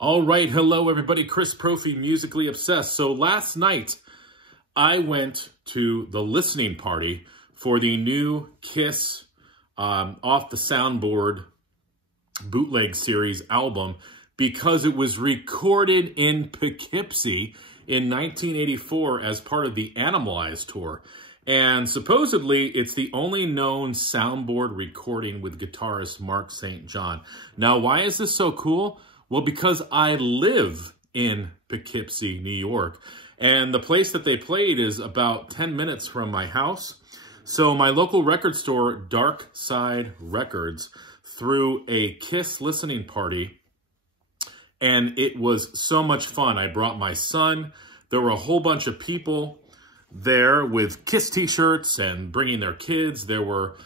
All right, hello everybody, Chris Profi, Musically Obsessed. So last night, I went to the listening party for the new Kiss Off the Soundboard bootleg series album because it was recorded in Poughkeepsie in 1984 as part of the Animalize tour. And supposedly, it's the only known soundboard recording with guitarist Mark St. John. Now, why is this so cool? Well, because I live in Poughkeepsie, New York, and the place that they played is about 10 minutes from my house. So my local record store, Dark Side Records, threw a Kiss listening party, and it was so much fun. I brought my son. There were a whole bunch of people there with Kiss t-shirts and bringing their kids. There were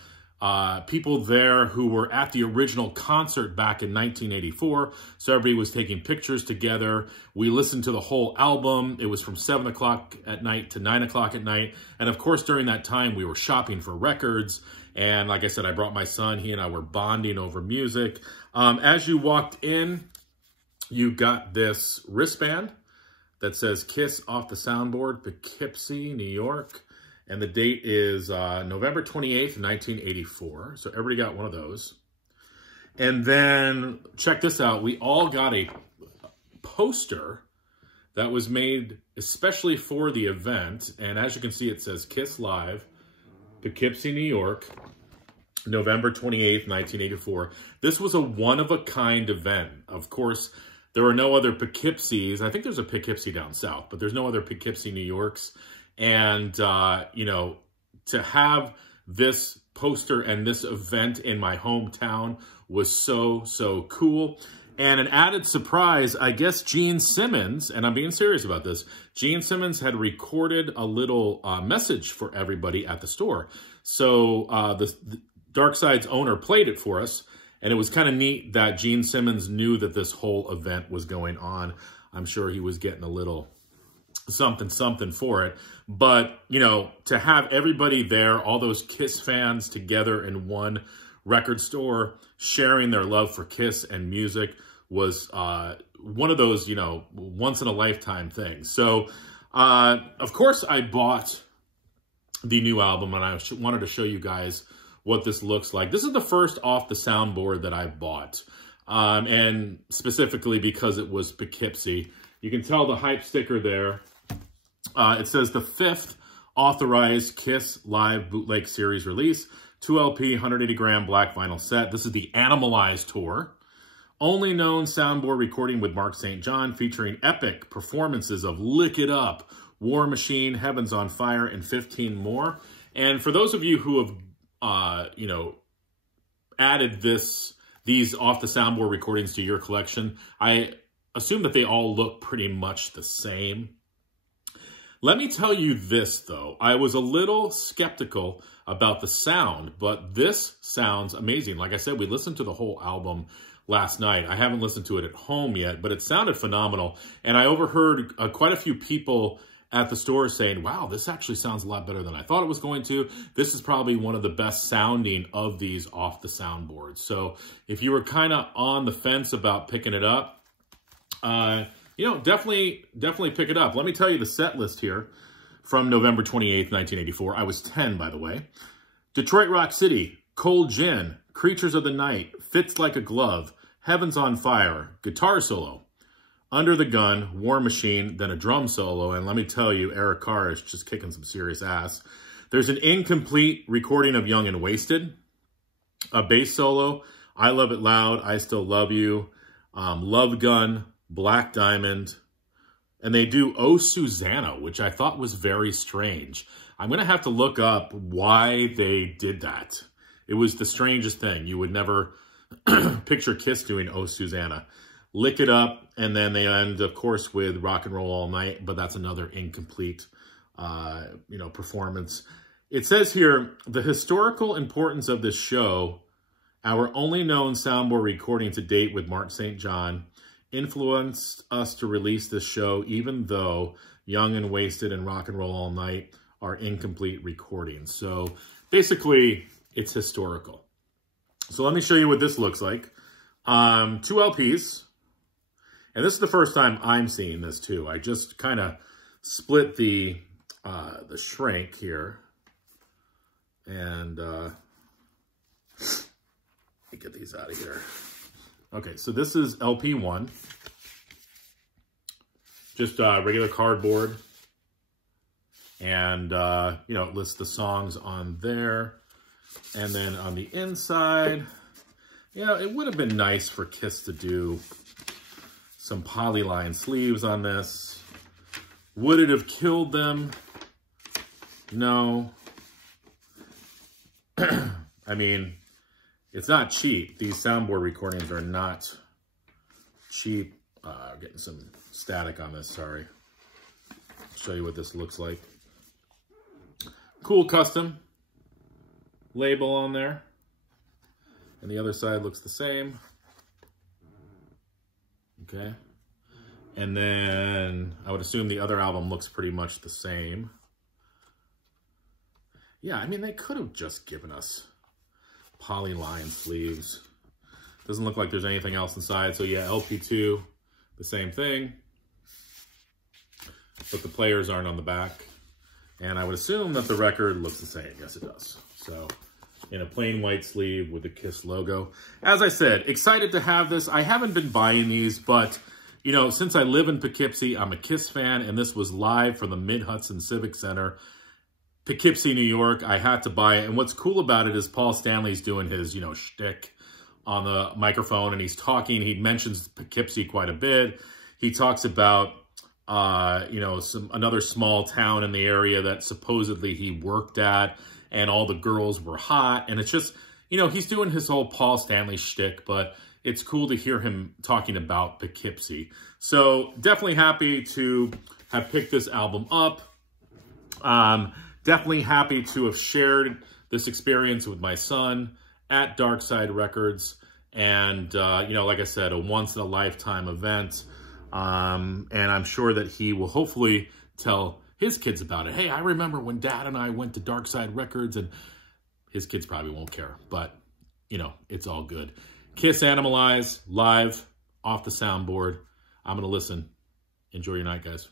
people there who were at the original concert back in 1984. So everybody was taking pictures together. We listened to the whole album. It was from 7 o'clock at night to 9 o'clock at night. And of course, during that time, we were shopping for records. And like I said, I brought my son. He and I were bonding over music. As you walked in, you got this wristband that says Kiss Off the Soundboard, Poughkeepsie, New York. And the date is November 28th, 1984. So everybody got one of those. And then, check this out. We all got a poster that was made especially for the event. And as you can see, it says Kiss Live, Poughkeepsie, New York, November 28th, 1984. This was a one-of-a-kind event. Of course, there are no other Poughkeepsies. I think there's a Poughkeepsie down south, but there's no other Poughkeepsie, New Yorks. And, you know, to have this poster and this event in my hometown was so, so cool. And an added surprise, I guess Gene Simmons, and I'm being serious about this, Gene Simmons had recorded a little message for everybody at the store. So the Dark Side's owner played it for us. And it was kind of neat that Gene Simmons knew that this whole event was going on. I'm sure he was getting a little something for it. But, you know, to have everybody there, all those Kiss fans together in one record store, sharing their love for Kiss and music was one of those, you know, once-in-a-lifetime things. So, of course, I bought the new album, and I wanted to show you guys what this looks like. This is the first Off the Soundboard that I bought, and specifically because it was Poughkeepsie. You can tell the hype sticker there. It says the 5th authorized Kiss Live Bootleg Series release, 2 LP, 180 gram black vinyl set. This is the Animalize tour. Only known soundboard recording with Mark St. John, featuring epic performances of Lick It Up, War Machine, Heaven's on Fire, and 15 more. And for those of you who have, you know, added these Off the Soundboard recordings to your collection, I assume that they all look pretty much the same. Let me tell you this, though. I was a little skeptical about the sound, but this sounds amazing. Like I said, we listened to the whole album last night. I haven't listened to it at home yet, but it sounded phenomenal. And I overheard quite a few people at the store saying, wow, this actually sounds a lot better than I thought it was going to. This is probably one of the best sounding of these Off the Soundboards. So if you were kind of on the fence about picking it up, you know, definitely pick it up. Let me tell you the set list here from November 28th, 1984. I was 10, by the way. Detroit Rock City, Cold Gin, Creatures of the Night, Fits Like a Glove, Heaven's on Fire, guitar solo, Under the Gun, War Machine, then a drum solo. And let me tell you, Eric Carr is just kicking some serious ass. There's an incomplete recording of Young and Wasted, a bass solo, I Love It Loud, I Still Love You, Love Gun, Black Diamond, and they do Oh Susanna, which I thought was very strange. I'm going to have to look up why they did that. It was the strangest thing. You would never picture Kiss doing Oh Susanna. Lick It Up, and then they end, of course, with Rock and Roll All Night, but that's another incomplete, you know, performance. It says here, the historical importance of this show, our only known soundboard recording to date with Mark St. John, influenced us to release this show, even though Young and Wasted and Rock and Roll All Night are incomplete recordings. So basically, it's historical. So let me show you what this looks like. 2 LPs. And this is the first time I'm seeing this too. I just kind of split the shrink here. And let me get these out of here. Okay, so this is LP1. Just regular cardboard. And, you know, it lists the songs on there. And then on the inside, you know, it would have been nice for Kiss to do some polyline sleeves on this. Would it have killed them? No. I mean, it's not cheap. These soundboard recordings are not cheap. Getting some static on this, sorry. I'll show you what this looks like. Cool custom label on there. And the other side looks the same. Okay. And then I would assume the other album looks pretty much the same. Yeah, I mean, they could have just given us polyline sleeves. Doesn't look like there's anything else inside. So yeah, LP2, the same thing. But the players aren't on the back. And I would assume that the record looks the same. Yes, it does. So in a plain white sleeve with the Kiss logo. As I said, excited to have this. I haven't been buying these, but, you know, since I live in Poughkeepsie, I'm a Kiss fan, and this was live from the Mid-Hudson Civic Center, Poughkeepsie, New York. I had to buy it. And what's cool about it is Paul Stanley's doing his, you know, shtick on the microphone, and he's talking. He mentions Poughkeepsie quite a bit. He talks about, you know, another small town in the area that supposedly he worked at, and all the girls were hot. And it's just, you know, he's doing his whole Paul Stanley shtick, but it's cool to hear him talking about Poughkeepsie. So definitely happy to have picked this album up. Definitely happy to have shared this experience with my son at Dark Side Records. And, you know, like I said, a once-in-a-lifetime event. And I'm sure that he will hopefully tell his kids about it. Hey, I remember when Dad and I went to Dark Side Records, and his kids probably won't care. But, you know, it's all good. Kiss Animalize, live, off the soundboard. I'm going to listen. Enjoy your night, guys.